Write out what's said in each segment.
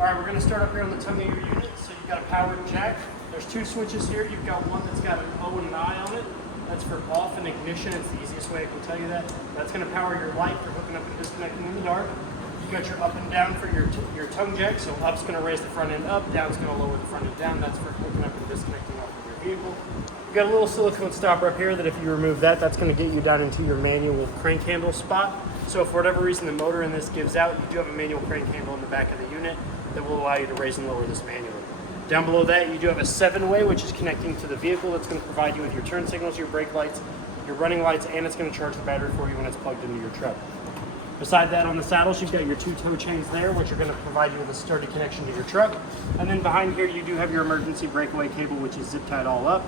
All right, we're gonna start up here on the tongue of your unit. So you've got a powered jack. There's two switches here. You've got one that's got an O and an I on it. That's for off and ignition. It's the easiest way I can tell you that. That's gonna power your light for hooking up and disconnecting in the dark. You've got your up and down for your tongue jack. So up's gonna raise the front end up, down's gonna lower the front end down. That's for hooking up and disconnecting off of your vehicle. You've got a little silicone stopper up here that if you remove that, that's gonna get you down into your manual crank handle spot. So if for whatever reason the motor in this gives out, you do have a manual crank handle in the back of the unit that will allow you to raise and lower this manually. Down below that, you do have a 7-way, which is connecting to the vehicle. That's going to provide you with your turn signals, your brake lights, your running lights, and it's going to charge the battery for you when it's plugged into your truck. Beside that, on the saddles, you've got your 2 tow chains there, which are going to provide you with a sturdy connection to your truck. And then behind here, you do have your emergency breakaway cable, which is zip tied all up.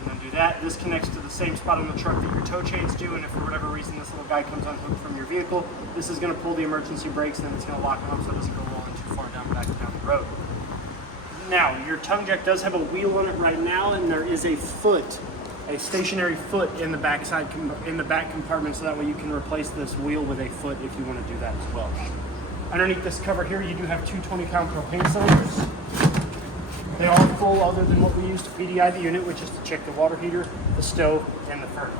And undo that. This connects to the same spot on the truck that your tow chains do, and if for whatever reason this little guy comes unhooked from your vehicle, this is going to pull the emergency brakes, and it's going to lock them up so it doesn't go rolling too far down the road. Now, your tongue jack does have a wheel on it right now, and there is a foot, a stationary foot in the back compartment, so that way you can replace this wheel with a foot if you want to do that as well. Underneath this cover here, you do have 2 20-pound propane cylinders. They are full other than what we use to PDI the unit, which is to check the water heater, the stove, and the furnace.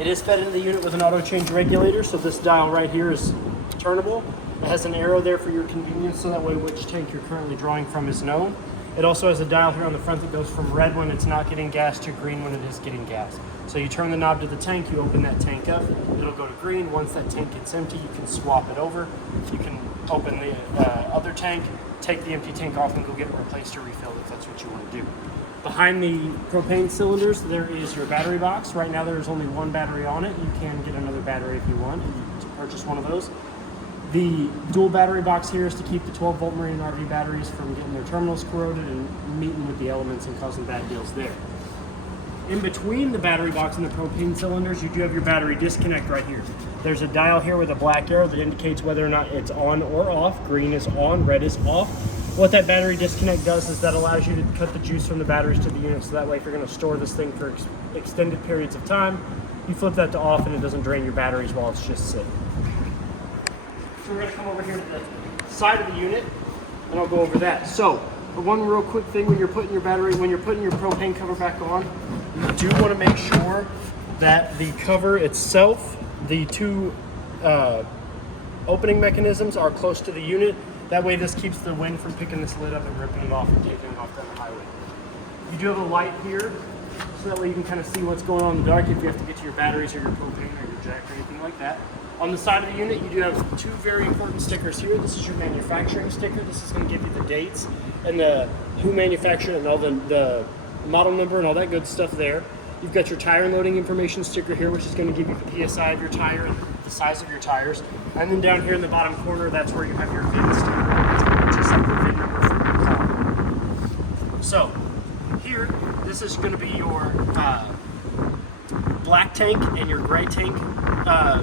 It is fed into the unit with an auto change regulator, so this dial right here is turnable. It has an arrow there for your convenience, so that way which tank you're currently drawing from is known. It also has a dial here on the front that goes from red when it's not getting gas to green when it is getting gas. So you turn the knob to the tank, you open that tank up, it'll go to green. Once that tank gets empty, you can swap it over. You can open the other tank, take the empty tank off, and go get it replaced or refilled if that's what you want to do. Behind the propane cylinders, there is your battery box. Right now there's only 1 battery on it. You can get another battery if you want to purchase one of those. The dual battery box here is to keep the 12-volt marine RV batteries from getting their terminals corroded and meeting with the elements and causing bad deals there. In between the battery box and the propane cylinders, you do have your battery disconnect right here. There's a dial here with a black arrow that indicates whether or not it's on or off. Green is on, red is off. What that battery disconnect does is that allows you to cut the juice from the batteries to the unit, so that way if you're going to store this thing for extended periods of time, you flip that to off and it doesn't drain your batteries while it's just sitting. So we're going to come over here to the side of the unit, and I'll go over that. So, one real quick thing when you're putting your propane cover back on, you do want to make sure that the cover itself, the 2 opening mechanisms are close to the unit. That way this keeps the wind from picking this lid up and ripping it off and taking it off down the highway. You do have a light here, so that way you can kind of see what's going on in the dark if you have to get to your batteries or your propane or your jack or anything like that. On the side of the unit, you do have 2 very important stickers here. This is your manufacturing sticker. This is going to give you the dates and who manufactured it and all the model number and all that good stuff there. You've got your tire and loading information sticker here, which is going to give you the PSI of your tire and the size of your tires. And then down here in the bottom corner, that's where you have your VIN sticker, which is like the VIN number for your car. So here, this is going to be your black tank and your gray tank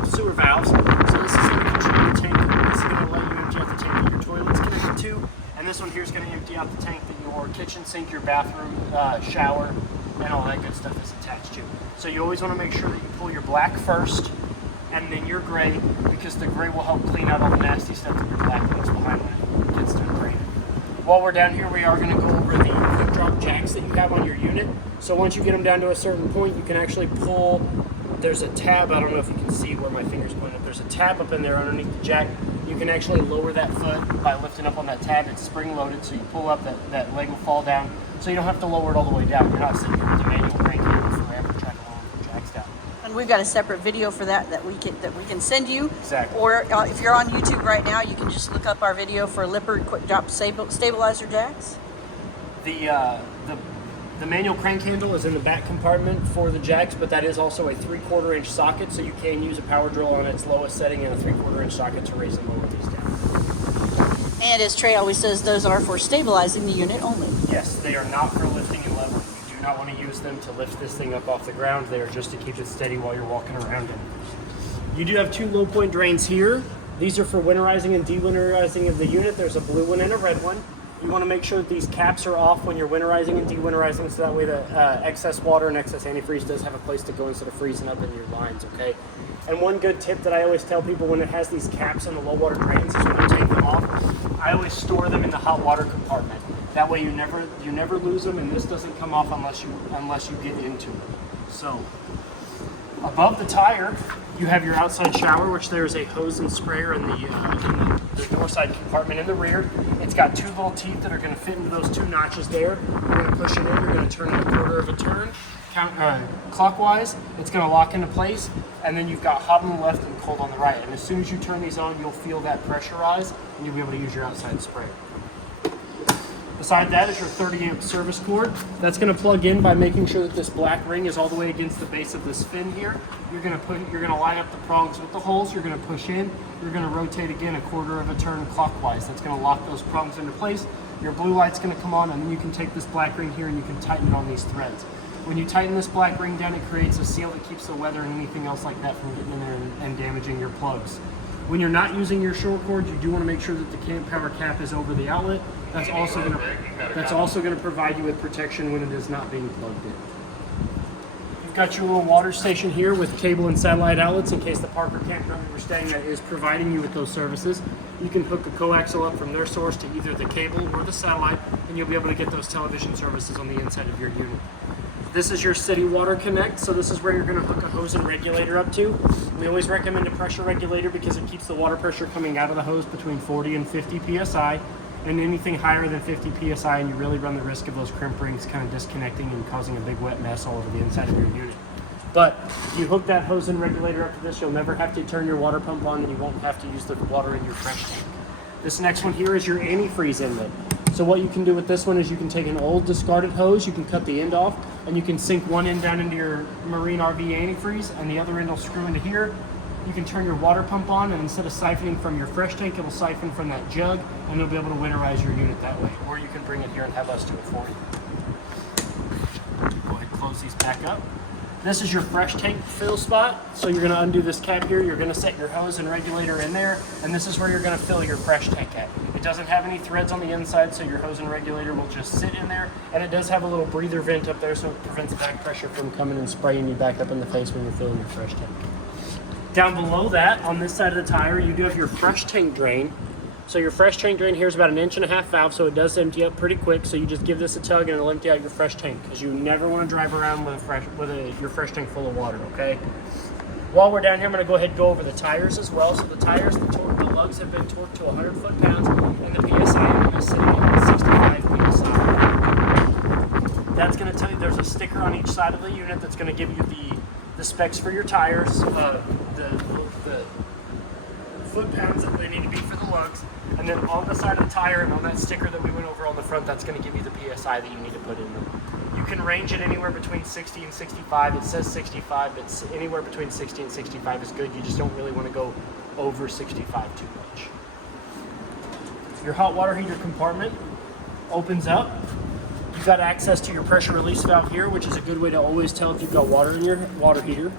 sewer valves. So this is going to control the tank. This is going to let you empty out the tank that your toilet's connected to. And this one here is going to empty out the tank that your kitchen sink, your bathroom, shower, and all that good stuff is attached to. So you always want to make sure that you pull your black first and then your gray, because the gray will help clean out all the nasty stuff that your black leaves behind when it gets done draining. While we're down here, we are going to go over the quick drop jacks that you have on your unit. So once you get them down to a certain point, you can actually pull. There's a tab, I don't know if you can see where my finger's pointing. There's a tab up in there underneath the jack. You can actually lower that foot by lifting up on that tab. It's spring loaded, so you pull up, that leg will fall down. So you don't have to lower it all the way down. You're not sitting here with the manual crank handle forever trying to lower the jacks down. And we've got a separate video for that we can send you. Exactly. Or if you're on YouTube right now, you can just look up our video for Lippert quick drop stabilizer jacks. The manual crank handle is in the back compartment for the jacks, but that is also a 3/4 inch socket, so you can use a power drill on its lowest setting and a 3/4 inch socket to raise and lower these down. And as Trey always says, those are for stabilizing the unit only. Yes, they are not for lifting and leveling. You do not want to use them to lift this thing up off the ground. They are just to keep it steady while you're walking around it. You do have 2 low point drains here. These are for winterizing and dewinterizing of the unit. There's a blue one and a red one. You want to make sure that these caps are off when you're winterizing and de-winterizing, so that way the excess water and excess antifreeze does have a place to go instead of freezing up in your lines, okay? And one good tip that I always tell people when it has these caps on the low water drains is when you take them off, I always store them in the hot water compartment. That way you never lose them, and this doesn't come off unless you get into it. So above the tire, you have your outside shower, which there's a hose and sprayer in the door side compartment in the rear. It's got two little teeth that are going to fit into those two notches there. You're going to push it in, you're going to turn it a quarter of a turn, clockwise. It's going to lock into place, and then you've got hot on the left and cold on the right. And as soon as you turn these on, you'll feel that pressure rise, and you'll be able to use your outside sprayer. Beside that is your 30 amp service cord. That's going to plug in by making sure that this black ring is all the way against the base of this fin here. You're going to line up the prongs with the holes. You're going to push in. You're going to rotate again a quarter of a turn clockwise. That's going to lock those prongs into place. Your blue light's going to come on, and then you can take this black ring here and you can tighten it on these threads. When you tighten this black ring down, it creates a seal that keeps the weather and anything else like that from getting in there and damaging your plugs. When you're not using your short cord, you do want to make sure that the camp power cap is over the outlet. That's also going to provide you with protection when it is not being plugged in. You've got your little water station here with cable and satellite outlets in case the Parker campground that we're staying at is providing you with those services. You can hook a coaxial up from their source to either the cable or the satellite, and you'll be able to get those television services on the inside of your unit. This is your city water connect, so this is where you're going to hook a hose and regulator up to. We always recommend a pressure regulator because it keeps the water pressure coming out of the hose between 40 and 50 psi, and anything higher than 50 psi and you really run the risk of those crimp rings kind of disconnecting and causing a big wet mess all over the inside of your unit. But if you hook that hose and regulator up to this, you'll never have to turn your water pump on, and you won't have to use the water in your fresh tank. This next one here is your antifreeze inlet. So what you can do with this one is you can take an old discarded hose, you can cut the end off, and you can sink one end down into your marine RV antifreeze, and the other end will screw into here. You can turn your water pump on, and instead of siphoning from your fresh tank, it'll siphon from that jug, and you'll be able to winterize your unit that way. Or you can bring it here and have us do it for you. Go ahead and close these back up. This is your fresh tank fill spot. So you're going to undo this cap here. You're going to set your hose and regulator in there, and this is where you're going to fill your fresh tank at. It doesn't have any threads on the inside, so your hose and regulator will just sit in there, and it does have a little breather vent up there, so it prevents back pressure from coming and spraying you back up in the face when you're filling your fresh tank. Down below that, on this side of the tire, you do have your fresh tank drain. So your fresh tank drain here is about 1.5 inch valve, so it does empty up pretty quick. So you just give this a tug and it'll empty out your fresh tank, because you never want to drive around with your fresh tank full of water, okay? While we're down here, I'm going to go ahead and go over the tires as well. So the tires, the lugs have been torqued to 100 foot-pounds, and the PSI is sitting at 65 PSI. That's going to tell you there's a sticker on each side of the unit that's going to give you the specs for your tires, the foot-pounds that they need to be for the lugs, and then on the side of the tire and on that sticker that we went over on the front, that's going to give you the PSI that you need to put in them. You can range it anywhere between 60 and 65. It says 65, but anywhere between 60 and 65 is good. You just don't really want to go over 65 too much. Your hot water heater compartment opens up. You've got access to your pressure release valve here, which is a good way to always tell if you've got water in your water heater.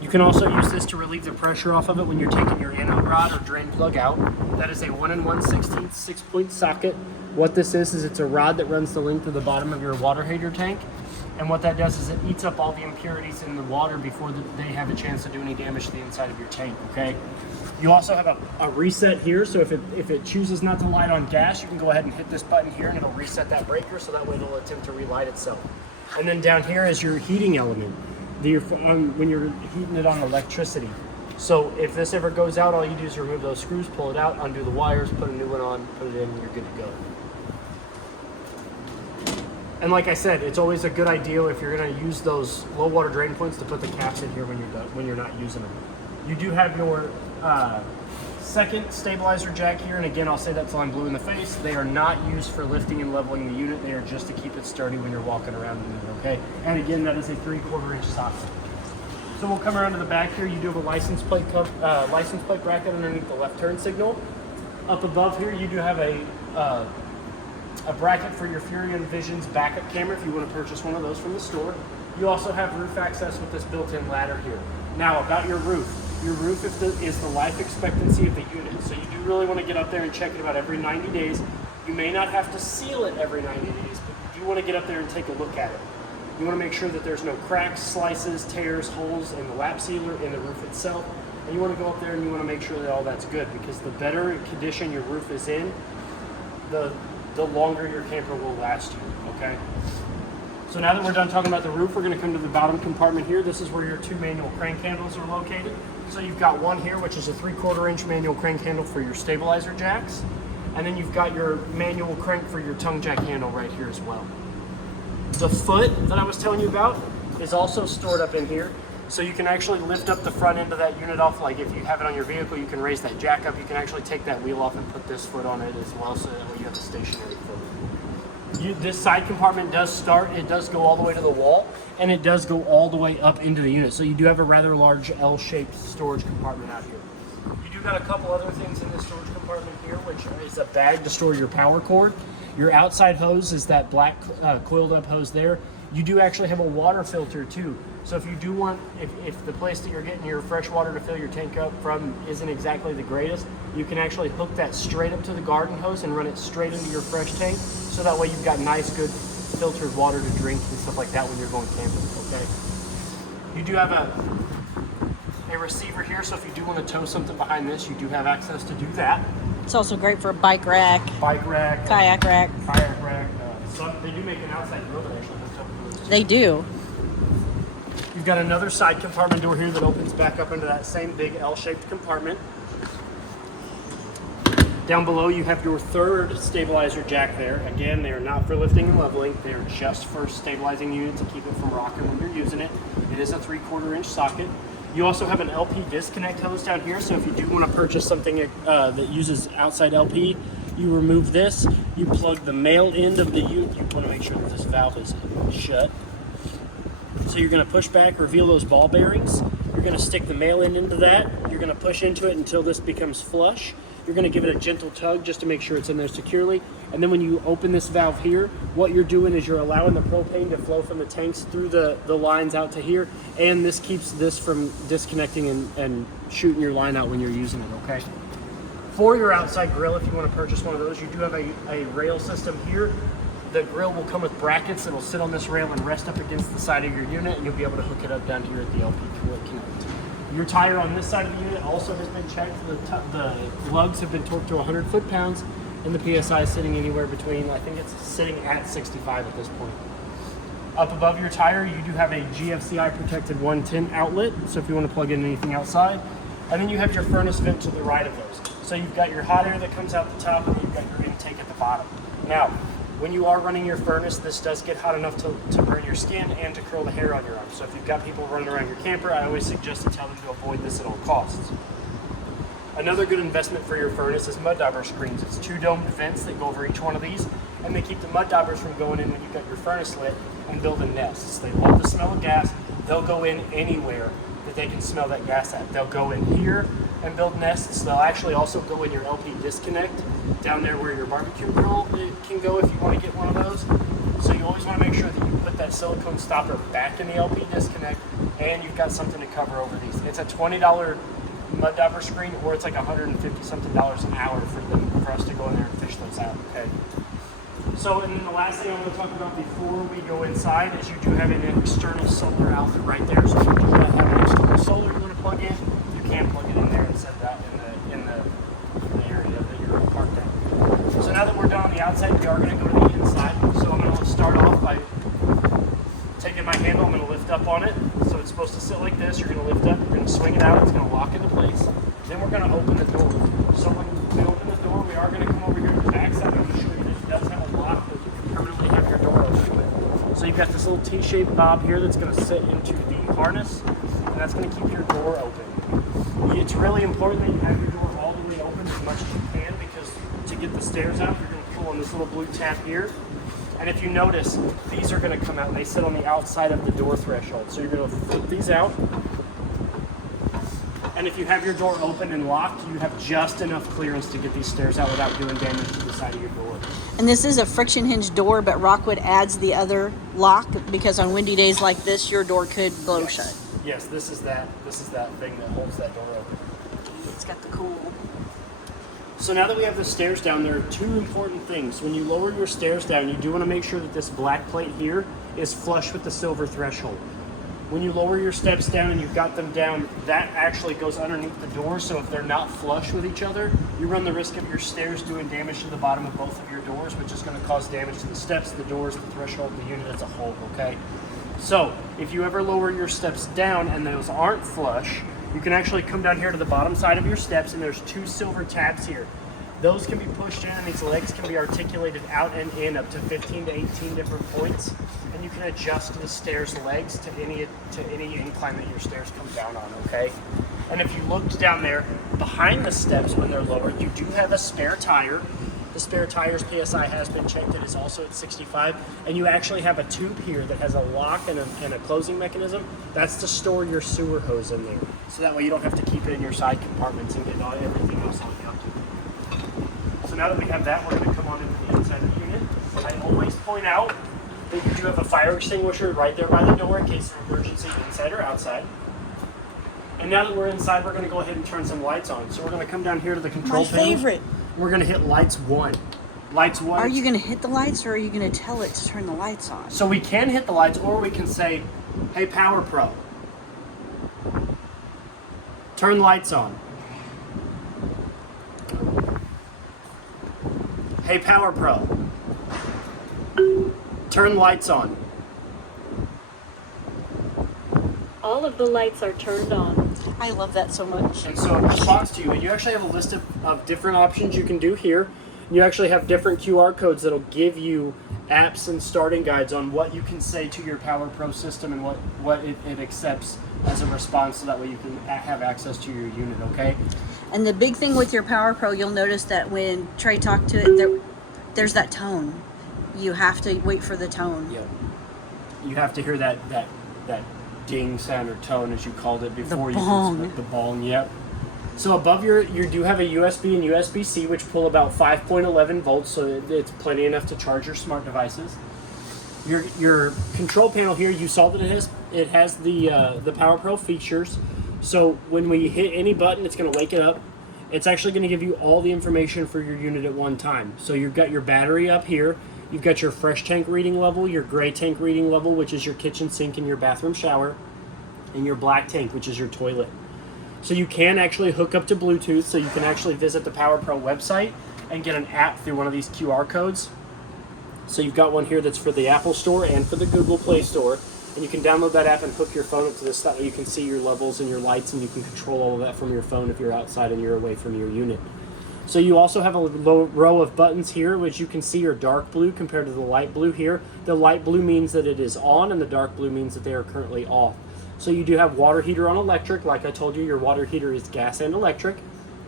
You can also use this to relieve the pressure off of it when you're taking your inlet rod or drain plug out. That is a 1 1/16 6-point socket. What this is it's a rod that runs the length of the bottom of your water heater tank. And what that does is it eats up all the impurities in the water before they have a chance to do any damage to the inside of your tank, okay? You also have a reset here, so if it chooses not to light on gas, you can go ahead and hit this button here and it'll reset that breaker, so that way it'll attempt to relight itself. And then down here is your heating element. When you're heating it on electricity. So if this ever goes out, all you do is remove those screws, pull it out, undo the wires, put a new one on, put it in, and you're good to go. And like I said, it's always a good idea if you're going to use those low water drain points to put the caps in here when you're not using them. You do have your second stabilizer jack here, and again, I'll say that till I'm blue in the face. They are not used for lifting and leveling the unit. They are just to keep it sturdy when you're walking around in it, okay? And again, that is a 3/4 inch socket. So we'll come around to the back here. You do have a license plate bracket underneath the left turn signal. Up above here, you do have a bracket for your Furion Vision's backup camera if you want to purchase one of those from the store. You also have roof access with this built-in ladder here. Now, about your roof. Your roof is the life expectancy of the unit, so you do really want to get up there and check it about every 90 days. You may not have to seal it every 90 days, but you want to get up there and take a look at it. You want to make sure that there's no cracks, slices, tears, holes in the lap sealer, in the roof itself. And you want to go up there and you want to make sure that all that's good, because the better condition your roof is in, the longer your camper will last you, okay? So now that we're done talking about the roof, we're going to come to the bottom compartment here. This is where your 2 manual crank handles are located. So you've got one here, which is a 3/4 inch manual crank handle for your stabilizer jacks. And then you've got your manual crank for your tongue jack handle right here as well. The foot that I was telling you about is also stored up in here. So you can actually lift up the front end of that unit off. Like if you have it on your vehicle, you can raise that jack up. You can actually take that wheel off and put this foot on it as well, so that way you have a stationary foot. This side compartment does start, it does go all the way to the wall, and it does go all the way up into the unit. So you do have a rather large L-shaped storage compartment out here. You do got a couple other things in this storage compartment here, which is a bag to store your power cord. Your outside hose is that black coiled up hose there. You do actually have a water filter too. So if you do want, if the place that you're getting your fresh water to fill your tank up from isn't exactly the greatest, you can actually hook that straight up to the garden hose and run it straight into your fresh tank. So that way you've got nice, good filtered water to drink and stuff like that when you're going camping, okay? You do have a receiver here, so if you do want to tow something behind this, you do have access to do that. It's also great for a bike rack, Bike rack, kayak rack. kayak rack. They do make an outside grill that actually hooks up to this. They do. You've got another side compartment door here that opens back up into that same big L-shaped compartment. Down below you have your 3rd stabilizer jack there. Again, they are not for lifting and leveling. They are just for stabilizing the unit to keep it from rocking when you're using it. It is a 3/4 inch socket. You also have an LP disconnect hose down here, so if you do want to purchase something that uses outside LP, you remove this, you plug the male end of the unit. You want to make sure that this valve is shut. So you're going to push back, reveal those ball bearings. You're going to stick the male end into that. You're going to push into it until this becomes flush. You're going to give it a gentle tug just to make sure it's in there securely. And then when you open this valve here, what you're doing is you're allowing the propane to flow from the tanks through the lines out to here. And this keeps this from disconnecting and shooting your line out when you're using it, okay? For your outside grill, if you want to purchase one of those, you do have a rail system here. The grill will come with brackets that'll sit on this rail and rest up against the side of your unit, and you'll be able to hook it up down here at the LP Connect. Your tire on this side of the unit also has been checked. The lugs have been torqued to 100 foot-pounds, and the PSI is sitting anywhere between, I think it's sitting at 65 at this point. Up above your tire, you do have a GFCI protected 110 outlet, so if you want to plug in anything outside. And then you have your furnace vent to the right of those. So you've got your hot air that comes out the top, and you've got your intake at the bottom. Now, when you are running your furnace, this does get hot enough to burn your skin and to curl the hair on your arm. So if you've got people running around your camper, I always suggest to tell them to avoid this at all costs. Another good investment for your furnace is mud dauber screens. It's 2 domed vents that go over each one of these, and they keep the mud daubers from going in when you've got your furnace lit and building nests. They love the smell of gas. They'll go in anywhere that they can smell that gas at. They'll go in here and build nests. They'll actually also go in your LP disconnect down there where your barbecue grill can go if you want to get one of those. So you always want to make sure that you put that silicone stopper back in the LP disconnect, and you've got something to cover over these. It's a $20 mud dauber screen, or it's like $150 something an hour for us to go in there and fish those out, okay? So, and then the last thing I want to talk about before we go inside is you do have an external solar outlet right there. So if you do have an external solar you want to plug in, you can plug it in there and set that in the area that you're parked at. So now that we're done on the outside, we are going to go to the inside. So I'm going to start off by taking my handle, I'm going to lift up on it. So it's supposed to sit like this. You're going to lift up, you're going to swing it out, it's going to lock into place. Then we're going to open the door. So when we open the door, we are going to come over here to the back side. I'm going to show you this does have a lock that you can permanently have your door open with. So you've got this little T-shaped knob here that's going to sit into the harness, and that's going to keep your door open. It's really important that you have your door all the way open as much as you can, because to get the stairs out, you're going to pull on this little blue tab here. And if you notice, these are going to come out and they sit on the outside of the door threshold. So you're going to flip these out. And if you have your door open and locked, you have just enough clearance to get these stairs out without doing damage to the side of your door. And this is a friction hinge door, but Rockwood adds the other lock because on windy days like this, your door could blow shut. Yes, this is that thing that holds that door open. It's got the cool. So now that we have the stairs down, there are two important things. When you lower your stairs down, you do want to make sure that this black plate here is flush with the silver threshold. When you lower your steps down and you've got them down, that actually goes underneath the door, so if they're not flush with each other, you run the risk of your stairs doing damage to the bottom of both of your doors, which is going to cause damage to the steps, the doors, the threshold, the unit as a whole, okay? So, if you ever lower your steps down and those aren't flush, you can actually come down here to the bottom side of your steps, and there's two silver tabs here. Those can be pushed in, and these legs can be articulated out and in up to 15 to 18 different points, and you can adjust the stairs legs to any incline that your stairs come down on, okay? And if you looked down there behind the steps when they're lowered, you do have a spare tire. The spare tire's PSI has been checked. It is also at 65. And you actually have a tube here that has a lock and a closing mechanism. That's to store your sewer hose in there. So that way you don't have to keep it in your side compartments and get everything else on you. So now that we have that, we're going to come on into the inside of the unit. I always point out that you do have a fire extinguisher right there by the door in case of emergency, inside or outside. And now that we're inside, we're going to go ahead and turn some lights on. So we're going to come down here to the control panel. My favorite. We're going to hit lights 1. Lights 1. Are you going to hit the lights, or are you going to tell it to turn the lights on? So we can hit the lights, or we can say, hey, Power Pro, turn lights on. Hey, Power Pro, turn lights on. All of the lights are turned on. I love that so much. And so it responds to you, and you actually have a list of different options you can do here. You actually have different QR codes that'll give you apps and starting guides on what you can say to your Power Pro system and what it accepts as a response, so that way you can have access to your unit, okay? And the big thing with your Power Pro, you'll notice that when Trey talked to it, there's that tone. You have to wait for the tone. Yep. You have to hear that ding sound or tone, as you called it before. The bong. The bong, yep. So above you do have a USB and USB-C, which pull about 5.11 volts, so it's plenty enough to charge your smart devices. Your control panel here, you saw that it has the Power Pro features. So when we hit any button, it's going to wake it up. It's actually going to give you all the information for your unit at one time. So you've got your battery up here. You've got your fresh tank reading level, your gray tank reading level, which is your kitchen sink and your bathroom shower, and your black tank, which is your toilet. So you can actually hook up to Bluetooth, so you can actually visit the Power Pro website and get an app through one of these QR codes. So you've got one here that's for the Apple Store and for the Google Play Store, and you can download that app and hook your phone up to this. That way you can see your levels and your lights, and you can control all of that from your phone if you're outside and you're away from your unit. So you also have a row of buttons here, which you can see are dark blue compared to the light blue here. The light blue means that it is on, and the dark blue means that they are currently off. So you do have water heater on electric. Like I told you, your water heater is gas and electric.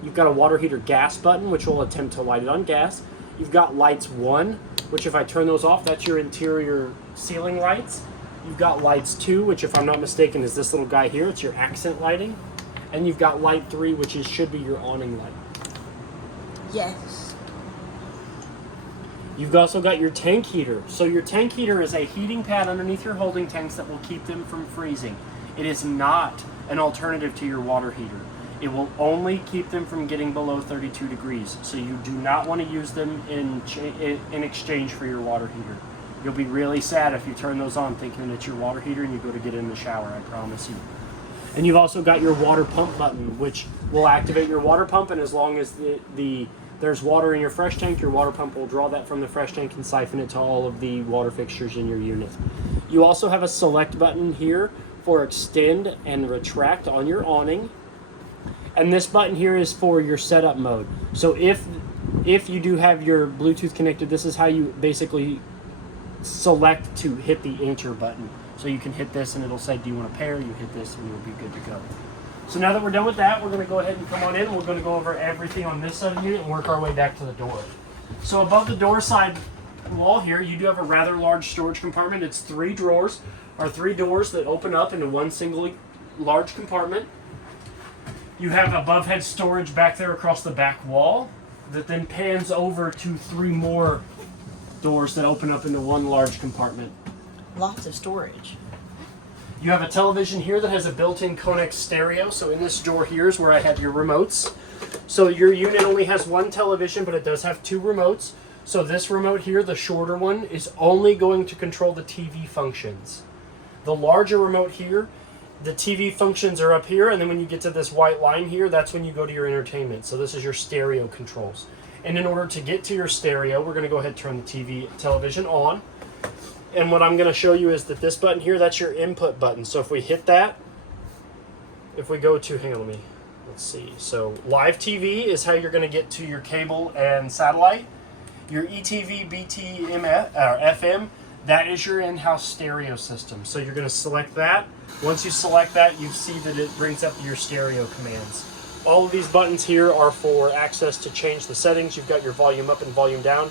You've got a water heater gas button, which will attempt to light it on gas. You've got lights 1, which if I turn those off, that's your interior ceiling lights. You've got lights 2, which if I'm not mistaken is this little guy here. It's your accent lighting. And you've got light 3, which should be your awning light. Yes. You've also got your tank heater. So your tank heater is a heating pad underneath your holding tanks that will keep them from freezing. It is not an alternative to your water heater. It will only keep them from getting below 32 degrees. So you do not want to use them in exchange for your water heater. You'll be really sad if you turn those on thinking it's your water heater and you go to get in the shower, I promise you. And you've also got your water pump button, which will activate your water pump, and as long as there's water in your fresh tank, your water pump will draw that from the fresh tank and siphon it to all of the water fixtures in your unit. You also have a select button here for extend and retract on your awning. And this button here is for your setup mode. So if you do have your Bluetooth connected, this is how you basically select to hit the enter button. So you can hit this and it'll say, do you want to pair? You hit this and you'll be good to go. So now that we're done with that, we're going to go ahead and come on in. We're going to go over everything on this side of the unit and work our way back to the door. So above the door side wall here, you do have a rather large storage compartment. It's 3 drawers, or 3 doors that open up into one single large compartment. You have above head storage back there across the back wall that then pans over to 3 more doors that open up into one large compartment. Lots of storage. You have a television here that has a built-in Connex stereo. So in this drawer here is where I have your remotes. So your unit only has one television, but it does have 2 remotes. So this remote here, the shorter one, is only going to control the TV functions. The larger remote here, the TV functions are up here, and then when you get to this white line here, that's when you go to your entertainment. So this is your stereo controls. And in order to get to your stereo, we're going to go ahead and turn the television on. And what I'm going to show you is that this button here, that's your input button. So if we hit that, if we go to, hang on, let's see. So live TV is how you're going to get to your cable and satellite. Your ETV, BT, FM, that is your in-house stereo system. So you're going to select that. Once you select that, you see that it brings up your stereo commands. All of these buttons here are for access to change the settings. You've got your volume up and volume down.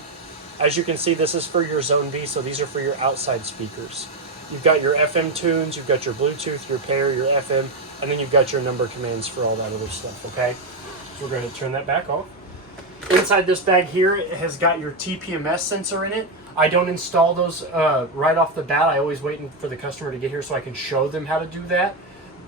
As you can see, this is for your Zone B, so these are for your outside speakers. You've got your FM tunes, you've got your Bluetooth, your pair, your FM, and then you've got your number commands for all that other stuff, okay? So we're going to turn that back off. Inside this bag here, it has got your TPMS sensor in it. I don't install those right off the bat. I always wait for the customer to get here so I can show them how to do that,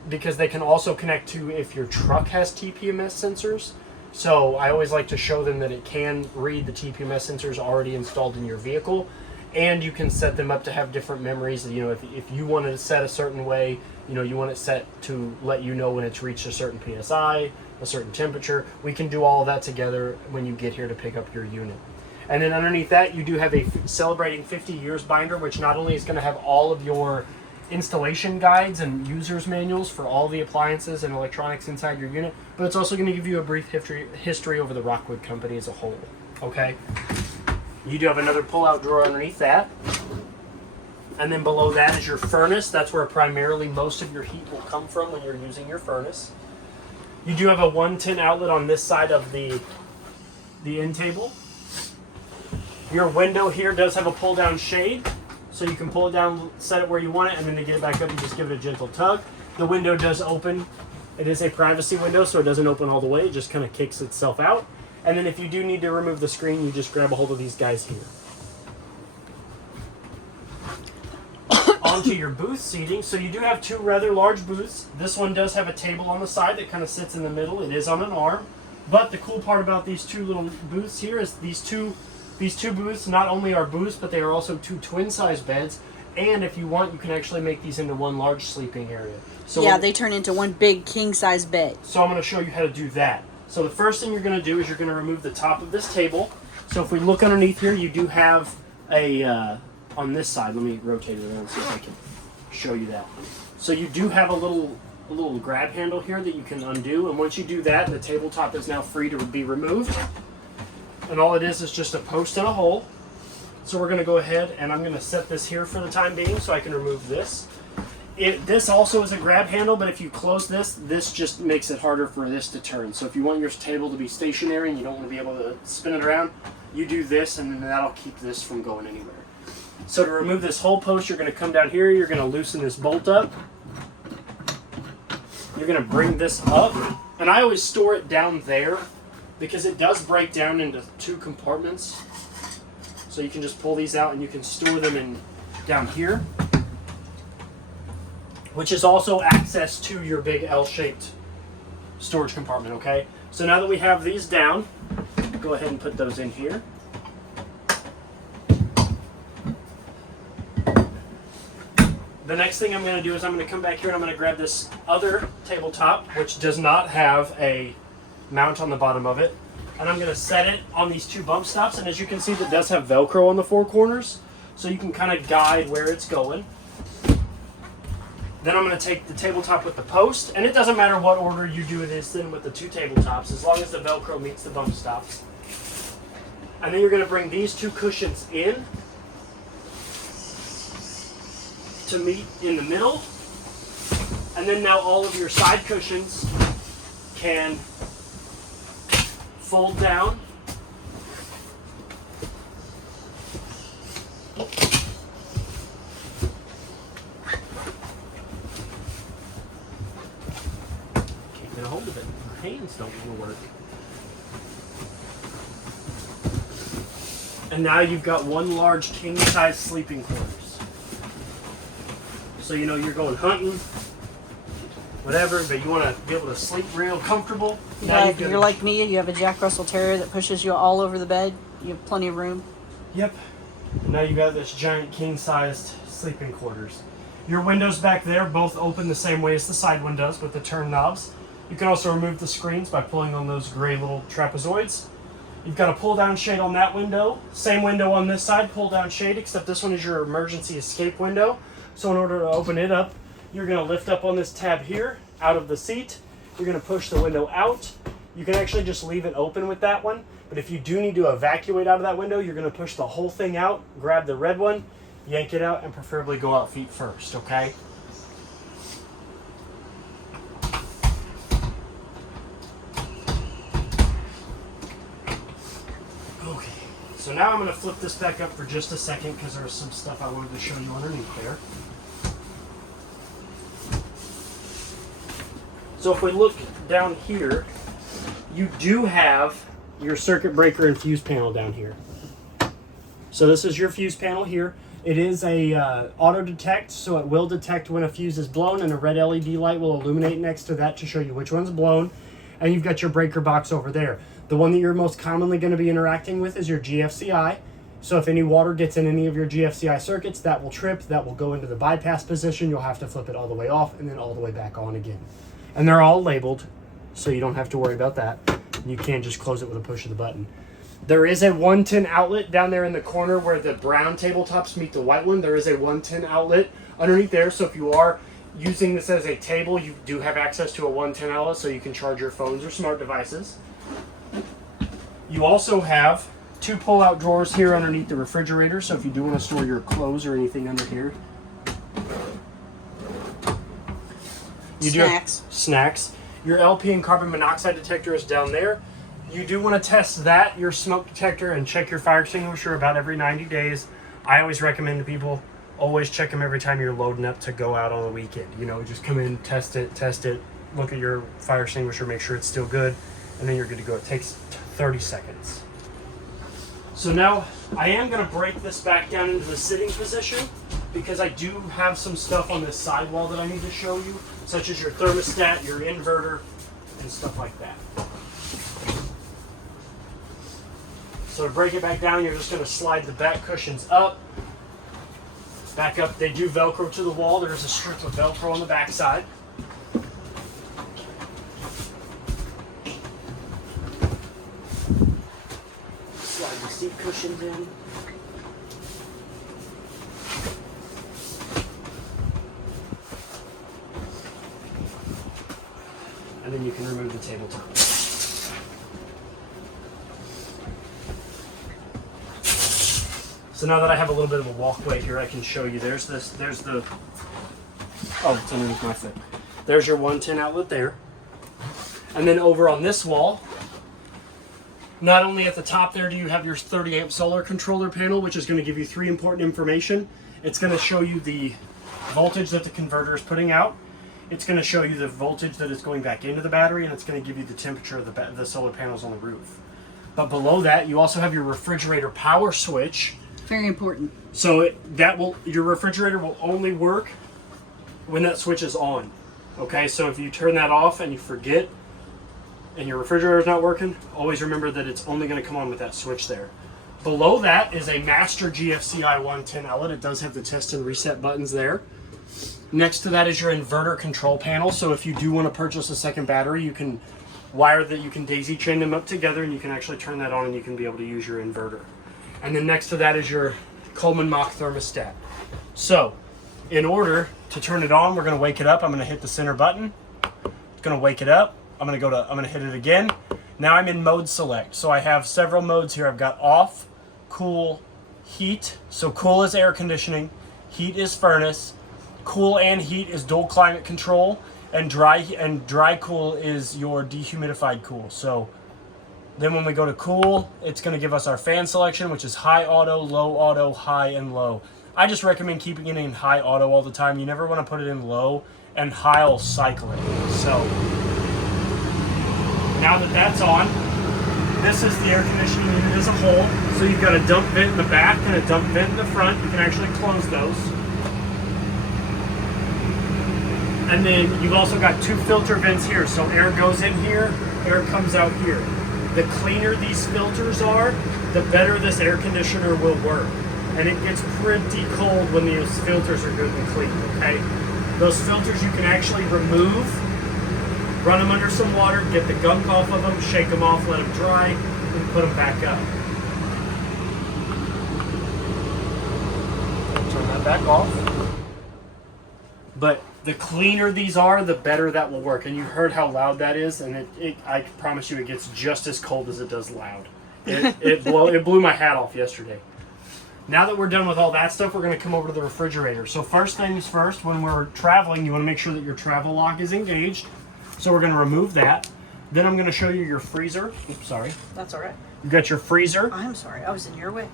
because they can also connect to if your truck has TPMS sensors. So I always like to show them that it can read the TPMS sensors already installed in your vehicle, and you can set them up to have different memories. You know, if you want to set a certain way, you know, you want it set to let you know when it's reached a certain PSI, a certain temperature. We can do all of that together when you get here to pick up your unit. And then underneath that, you do have a celebrating 50 years binder, which not only is going to have all of your installation guides and user's manuals for all the appliances and electronics inside your unit, but it's also going to give you a brief history over the Rockwood company as a whole. Okay? You do have another pull-out drawer underneath that. And then below that is your furnace. That's where primarily most of your heat will come from when you're using your furnace. You do have a 110 outlet on this side of the end table. Your window here does have a pull-down shade, so you can pull it down, set it where you want it, and then to get it back up, you just give it a gentle tug. The window does open. It is a privacy window, so it doesn't open all the way. It just kind of kicks itself out. And then if you do need to remove the screen, you just grab a hold of these guys here. Onto your booth seating. So you do have 2 rather large booths. This one does have a table on the side that kind of sits in the middle. It is on an arm. But the cool part about these 2 little booths here is these two booths not only are booths, but they are also 2 twin-size beds. And if you want, you can actually make these into one large sleeping area. So yeah, they turn into one big king-size bed. So I'm going to show you how to do that. So the first thing you're going to do is you're going to remove the top of this table. So if we look underneath here, you do have a, on this side, let me rotate it around so I can show you that. So you do have a little grab handle here that you can undo. And once you do that, the tabletop is now free to be removed. And all it is just a post and a hole. So we're going to go ahead and I'm going to set this here for the time being so I can remove this. This also is a grab handle, but if you close this just makes it harder for this to turn. So if you want your table to be stationary and you don't want to be able to spin it around, you do this and then that'll keep this from going anywhere. So to remove this whole post, you're going to come down here, you're going to loosen this bolt up. You're going to bring this up, and I always store it down there because it does break down into 2 compartments. So you can just pull these out and you can store them in down here, which is also access to your big L-shaped storage compartment, okay? So now that we have these down, go ahead and put those in here. The next thing I'm going to do is I'm going to come back here and I'm going to grab this other tabletop, which does not have a mount on the bottom of it. And I'm going to set it on these 2 bump stops. And as you can see, it does have Velcro on the 4 corners. So you can kind of guide where it's going. Then I'm going to take the tabletop with the post. And it doesn't matter what order you do this in with the 2 tabletops, as long as the Velcro meets the bump stops. And then you're going to bring these 2 cushions in to meet in the middle. And then now all of your side cushions can fold down. Can't get a hold of it. My hands don't want to work. And now you've got one large king-size sleeping quarters. So you know you're going hunting, whatever, but you want to be able to sleep real comfortable. Now Yeah, if you're like me, you have a Jack Russell Terrier that pushes you all over the bed. You have plenty of room. Yep. And now you got this giant king-sized sleeping quarters. Your windows back there both open the same way as the side windows with the turn knobs. You can also remove the screens by pulling on those gray little trapezoids. You've got a pull-down shade on that window. Same window on this side, pull-down shade, except this one is your emergency escape window. So in order to open it up, you're going to lift up on this tab here, out of the seat. You're going to push the window out. You can actually just leave it open with that one. But if you do need to evacuate out of that window, you're going to push the whole thing out, grab the red one, yank it out, and preferably go out feet first, okay? Okay, so now I'm going to flip this back up for just a second because there's some stuff I wanted to show you underneath there. So if we look down here, you do have your circuit breaker and fuse panel down here. So this is your fuse panel here. It is a auto detect, so it will detect when a fuse is blown, and a red LED light will illuminate next to that to show you which one's blown. And you've got your breaker box over there. The one that you're most commonly going to be interacting with is your GFCI. So if any water gets in any of your GFCI circuits, that will trip, that will go into the bypass position. You'll have to flip it all the way off and then all the way back on again. And they're all labeled, so you don't have to worry about that. You can just close it with a push of the button. There is a 110 outlet down there in the corner where the brown tabletops meet the white one. There is a 110 outlet underneath there, so if you are using this as a table, you do have access to a 110 outlet, so you can charge your phones or smart devices. You also have two pull-out drawers here underneath the refrigerator, so if you do want to store your clothes or anything under here. You Snacks. Snacks. Your LP and carbon monoxide detector is down there. You do want to test that, your smoke detector, and check your fire extinguisher about every 90 days. I always recommend to people, always check them every time you're loading up to go out on the weekend. You know, just come in, test it, look at your fire extinguisher, make sure it's still good, and then you're good to go. It takes 30 seconds. So now I am going to break this back down into the sitting position because I do have some stuff on this sidewall that I need to show you, such as your thermostat, your inverter, and stuff like that. So to break it back down, you're just going to slide the back cushions up. Back up, they do Velcro to the wall. There's a strip of Velcro on the back side. Slide the seat cushions in. And then you can remove the tabletop. So now that I have a little bit of a walkway here, I can show you. There's the, oh, it's underneath my foot. There's your 110 outlet there. And then over on this wall, not only at the top there do you have your 30 amp solar controller panel, which is going to give you 3 important information. It's going to show you the voltage that the converter is putting out. It's going to show you the voltage that is going back into the battery, and it's going to give you the temperature of the solar panels on the roof. But below that, you also have your refrigerator power switch. Very important. So your refrigerator will only work when that switch is on. Okay, so if you turn that off and you forget and your refrigerator is not working, always remember that it's only going to come on with that switch there. Below that is a master GFCI 110 outlet. It does have the test and reset buttons there. Next to that is your inverter control panel. So if you do want to purchase a second battery, you can daisy chain them up together, and you can actually turn that on and you can be able to use your inverter. And then next to that is your Coleman Mach thermostat. So in order to turn it on, we're going to wake it up. I'm going to hit the center button. It's going to wake it up. I'm going to hit it again. Now I'm in mode select. So I have several modes here. I've got off, cool, heat. So cool is air conditioning, heat is furnace, cool and heat is dual climate control, and dry cool is your dehumidified cool. So then when we go to cool, it's going to give us our fan selection, which is high auto, low auto, high, and low. I just recommend keeping it in high auto all the time. You never want to put it in low, and high will cycle it. So now that that's on, this is the air conditioning unit as a whole. So you've got a dump vent in the back and a dump vent in the front. You can actually close those. And then you've also got 2 filter vents here. So air goes in here, air comes out here. The cleaner these filters are, the better this air conditioner will work. And it gets pretty cold when these filters are good and clean, okay? Those filters you can actually remove, run them under some water, get the gunk off of them, shake them off, let them dry, and put them back up. Turn that back off. But the cleaner these are, the better that will work. And you heard how loud that is, and I promise you it gets just as cold as it does loud. It blew my hat off yesterday. Now that we're done with all that stuff, we're going to come over to the refrigerator. So first things first, when we're traveling, you want to make sure that your travel lock is engaged. So we're going to remove that. Then I'm going to show you your freezer. Oops, sorry. That's all right. You got your freezer. I'm sorry. I was in your way.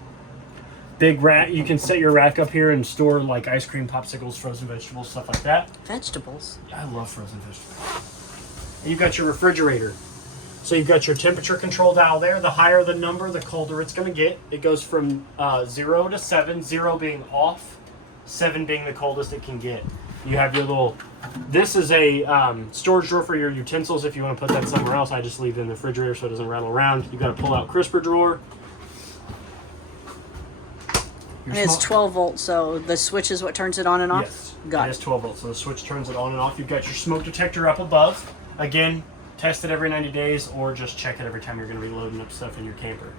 Big rack. You can set your rack up here and store like ice cream, popsicles, frozen vegetables, stuff like that. Vegetables. I love frozen vegetables. And you've got your refrigerator. So you've got your temperature control dial there. The higher the number, the colder it's going to get. It goes from 0 to 7, 0 being off, 7 being the coldest it can get. You have your little, this is a storage drawer for your utensils if you want to put that somewhere else. I just leave it in the refrigerator so it doesn't rattle around. You've got a pull out crisper drawer. And it's 12 volts, so the switch is what turns it on and off? Yes, Got it it. is 12 volts, so the switch turns it on and off. You've got your smoke detector up above. Again, test it every 90 days or just check it every time you're going to be loading up stuff in your camper.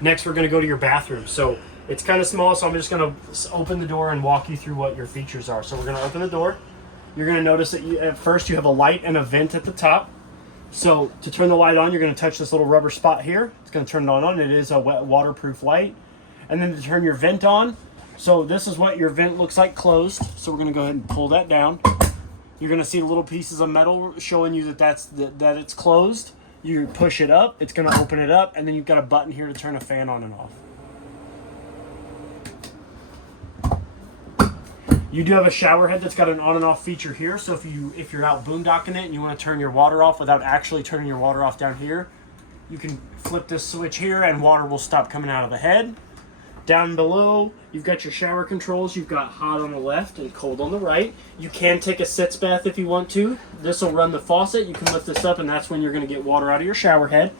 Next, we're going to go to your bathroom. So it's kind of small, so I'm just going to open the door and walk you through what your features are. So we're going to open the door. You're going to notice that at first you have a light and a vent at the top. So to turn the light on, you're going to touch this little rubber spot here. It's going to turn it on. It is a wet, waterproof light. And then to turn your vent on, so this is what your vent looks like closed. So we're going to go ahead and pull that down. You're going to see little pieces of metal showing you that it's closed. You push it up, it's going to open it up, and then you've got a button here to turn a fan on and off. You do have a shower head that's got an on and off feature here. So if you're out boondocking it and you want to turn your water off without actually turning your water off down here, you can flip this switch here and water will stop coming out of the head. Down below, you've got your shower controls. You've got hot on the left and cold on the right. You can take a sitz bath if you want to. This will run the faucet. You can lift this up, and that's when you're going to get water out of your shower head.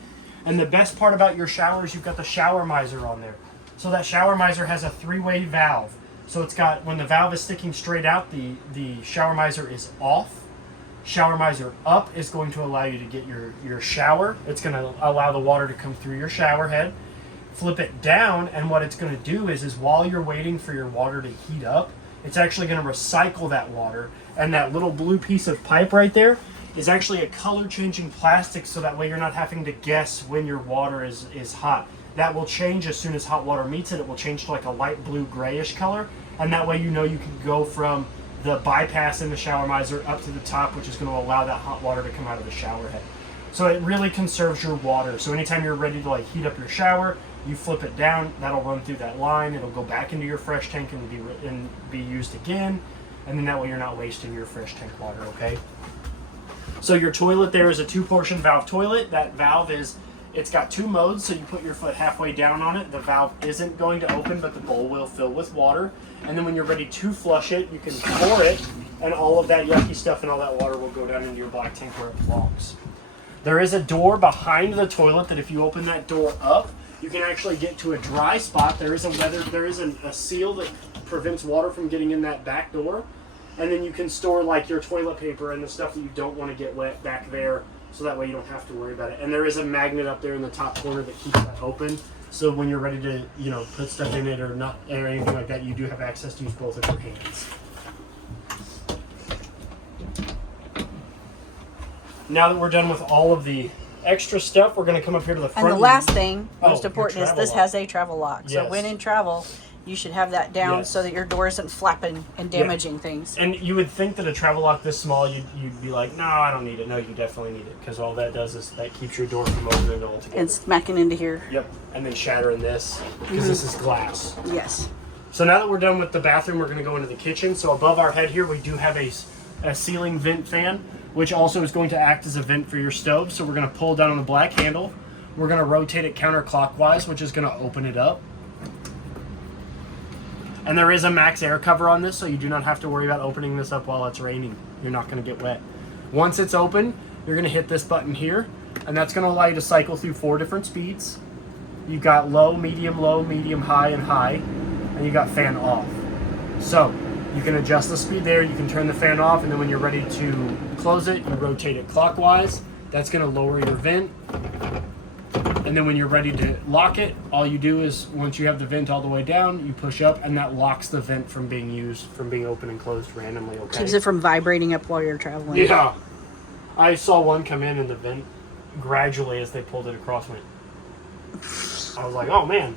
And the best part about your shower is you've got the shower miser on there. So that shower miser has a 3-way valve. So it's got, when the valve is sticking straight out, the shower miser is off. Shower miser up is going to allow you to get your shower. It's going to allow the water to come through your shower head. Flip it down, and what it's going to do is while you're waiting for your water to heat up, it's actually going to recycle that water. And that little blue piece of pipe right there is actually a color changing plastic, so that way you're not having to guess when your water is hot. That will change as soon as hot water meets it. It will change to like a light blue grayish color, and that way you know you can go from the bypass in the shower miser up to the top, which is going to allow that hot water to come out of the shower head. So it really conserves your water. So anytime you're ready to like heat up your shower, you flip it down, that'll run through that line, it'll go back into your fresh tank and be used again, and then that way you're not wasting your fresh tank water, okay? So your toilet there is a 2-portion valve toilet. That valve it's got 2 modes, so you put your foot halfway down on it, the valve isn't going to open, but the bowl will fill with water, and then when you're ready to flush it, you can pour it, and all of that yucky stuff and all that water will go down into your black tank where it belongs. There is a door behind the toilet that if you open that door up, you can actually get to a dry spot. There is a seal that prevents water from getting in that back door. And then you can store like your toilet paper and the stuff that you don't want to get wet back there, so that way you don't have to worry about it. And there is a magnet up there in the top corner that keeps that open. So when you're ready to, put stuff in it or anything like that, you do have access to use both of your hands. Now that we're done with all of the extra stuff, we're going to come up here to the front. And the last thing, most your important, is travel this lock. has a travel lock. So Yes. when in travel, you should have that down Yes. so that your door isn't flapping and damaging things. And you would think that a travel lock this small, you'd be like, no, I don't need it. No, you definitely need it, because all that does is that keeps your door from opening altogether. And smacking into here. Yep, and then shattering this, because this is glass. Yes. So now that we're done with the bathroom, we're going to go into the kitchen. So above our head here, we do have a ceiling vent fan, which also is going to act as a vent for your stove. So we're going to pull down on the black handle. We're going to rotate it counterclockwise, which is going to open it up. And there is a max air cover on this, so you do not have to worry about opening this up while it's raining. You're not going to get wet. Once it's open, you're going to hit this button here, and that's going to allow you to cycle through 4 different speeds. You've got low, medium, high, and high, and you got fan off. So you can adjust the speed there, you can turn the fan off, and then when you're ready to close it, you rotate it clockwise. That's going to lower your vent. And then when you're ready to lock it, all you do is, once you have the vent all the way down, you push up, and that locks the vent from being used, from being open and closed randomly, okay? Keeps it from vibrating up while you're traveling. Yeah. I saw one come in and the vent gradually, as they pulled it across, went. I was like, oh man.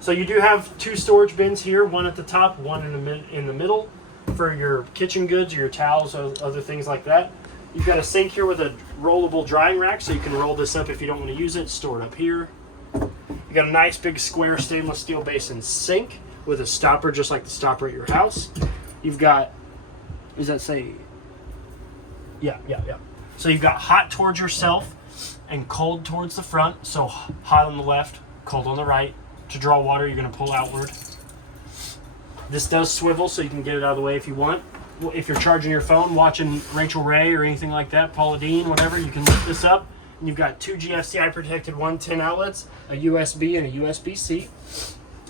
So you do have 2 storage bins here, one at the top, one in the middle for your kitchen goods, or your towels, or other things like that. You've got a sink here with a rollable drying rack, so you can roll this up if you don't want to use it, store it up here. You got a nice big square stainless steel basin sink with a stopper, just like the stopper at your house. You've got, does that say? Yeah. So you've got hot towards yourself and cold towards the front. So hot on the left, cold on the right. To draw water, you're going to pull outward. This does swivel, so you can get it out of the way if you want. If you're charging your phone, watching Rachel Ray or anything like that, Paula Deen, whatever, you can lift this up. And you've got 2 GFCI protected 110 outlets, a USB and a USB-C.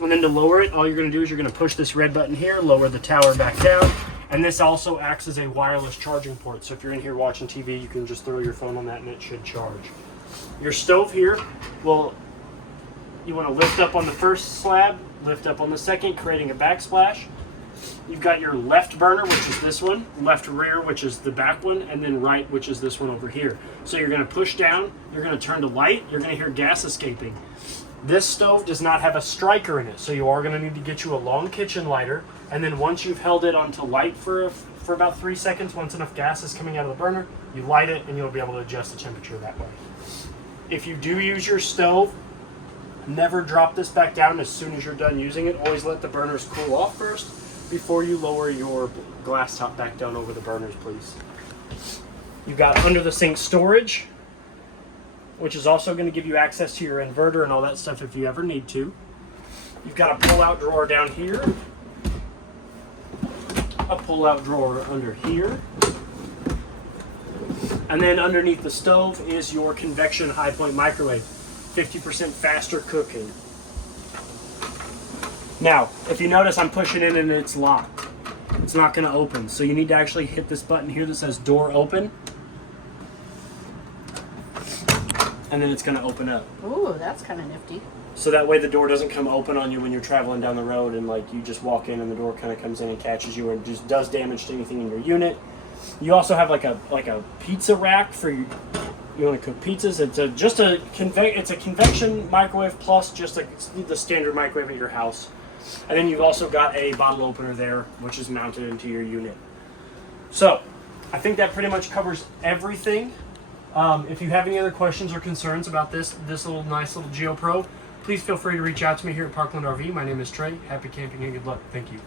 And then to lower it, all you're going to do is you're going to push this red button here, lower the tower back down. And this also acts as a wireless charging port. So if you're in here watching TV, you can just throw your phone on that and it should charge. Your stove here, well, you want to lift up on the first slab, lift up on the second, creating a backsplash. You've got your left burner, which is this one, left rear, which is the back one, and then right, which is this one over here. So you're going to push down, you're going to turn to light, you're going to hear gas escaping. This stove does not have a striker in it, so you are going to need to get you a long kitchen lighter, and then once you've held it onto light for about 3 seconds, once enough gas is coming out of the burner, you light it and you'll be able to adjust the temperature that way. If you do use your stove, never drop this back down as soon as you're done using it. Always let the burners cool off first before you lower your glass top back down over the burners, please. You've got under the sink storage, which is also going to give you access to your inverter and all that stuff if you ever need to. You've got a pull-out drawer down here, a pull-out drawer under here, and then underneath the stove is your convection high point microwave, 50% faster cooking. Now, if you notice, I'm pushing in and it's locked. It's not going to open, so you need to actually hit this button here that says door open, and then it's going to open up. Ooh, that's kind of nifty. So that way the door doesn't come open on you when you're traveling down the road and like you just walk in and the door kind of comes in and catches you and just does damage to anything in your unit. You also have like a pizza rack for you want to cook pizzas. It's a convection microwave plus just the standard microwave at your house. And then you've also got a bottle opener there, which is mounted into your unit. So I think that pretty much covers everything. If you have any other questions or concerns about this nice little Geo Pro, please feel free to reach out to me here at Parkland RV. My name is Trey. Happy camping and good luck. Thank you.